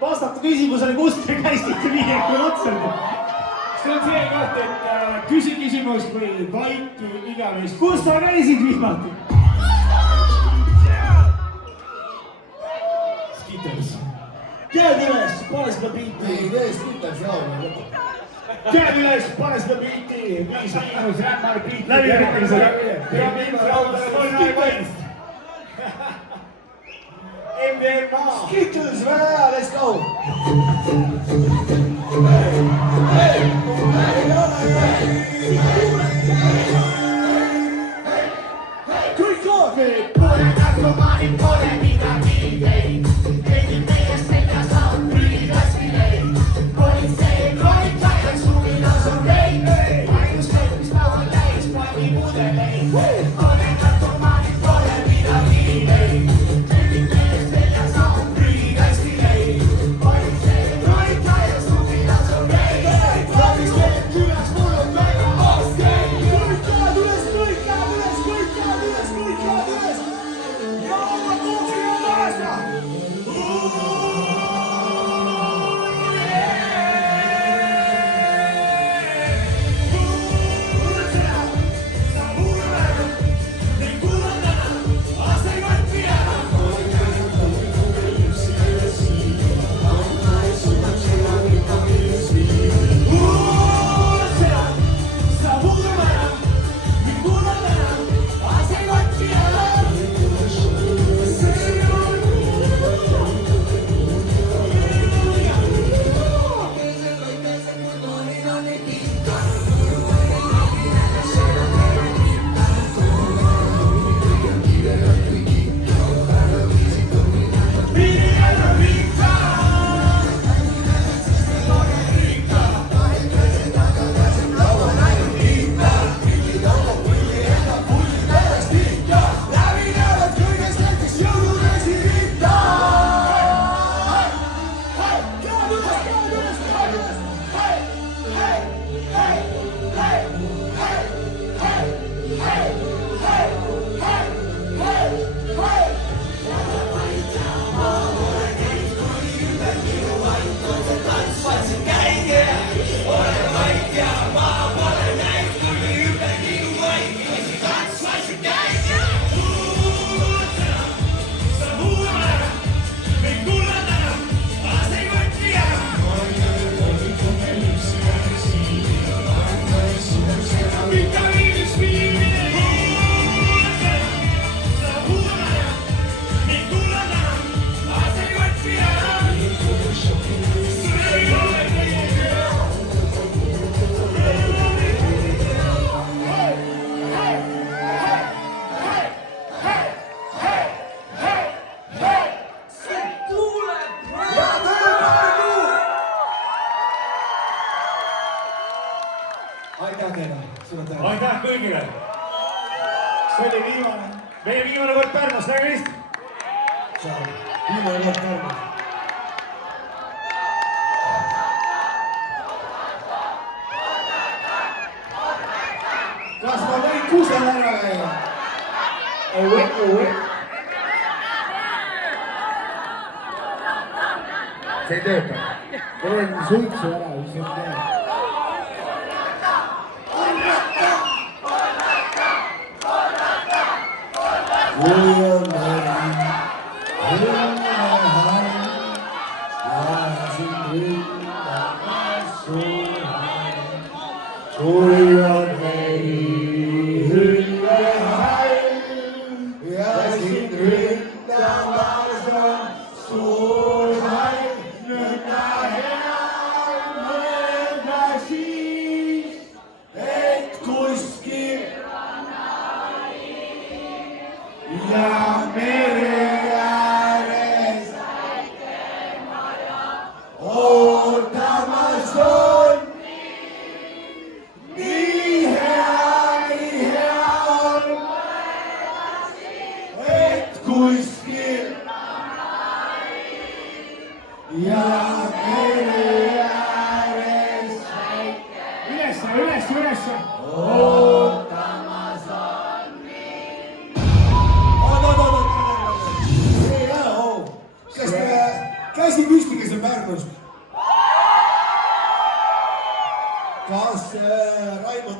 vastata küsimusele, kust te käisite 50 otsardil. See on see koht, et küsi küsimus või vaiki iganes. Kus sa käisid viimati? Skitters. Käed üles, pane seda biiti. Ei tee Skitters jaoga. Käed üles, pane seda biiti. 5 rämmar biiti. Läbi üritamisele. Ja mind raudale mõne vaist. MDMA. Skitters, väga hea, let's go! Kõik koos! Pole narkomaani, pole midagi teid. Keegi meie seljas on prügilaskilei. Politsei kroitajad suvilas on reid. Ainus kõik, mis taha täis, pani mudeleid. Pole narkomaani, pole midagi teid. Keegi meie seljas on prügilaskilei. Politsei kroitajad suvilas on reid. Politsei külas mul on väga okei. Kõik käed üles, kõik käed üles, kõik käed üles, kõik käed üles! Ja ma kuulsin ja naasta! Aitäh teile, sulle tänu. Aitäh kõigile. See oli viimane. Meie viimane kord Pärnus, nägemist. Viimane kord Pärnus. Kas ma võin kusel ära käia? See ei tööta. Ma võin suitsu ära, mis see teeb. Kui on meri, hõlmahall, ja sind ründamas suhal. Kui on meri, hõlmahall, ja sind ründamas suhal. Nõnda hea mõelda siis, et kuskil ja mere ääres ootamas on. Nii hea on, et kuskil ja mere ääres Üles. ootamas on. Kas käsi püsti, kes kes on Pärnust? kas Raimond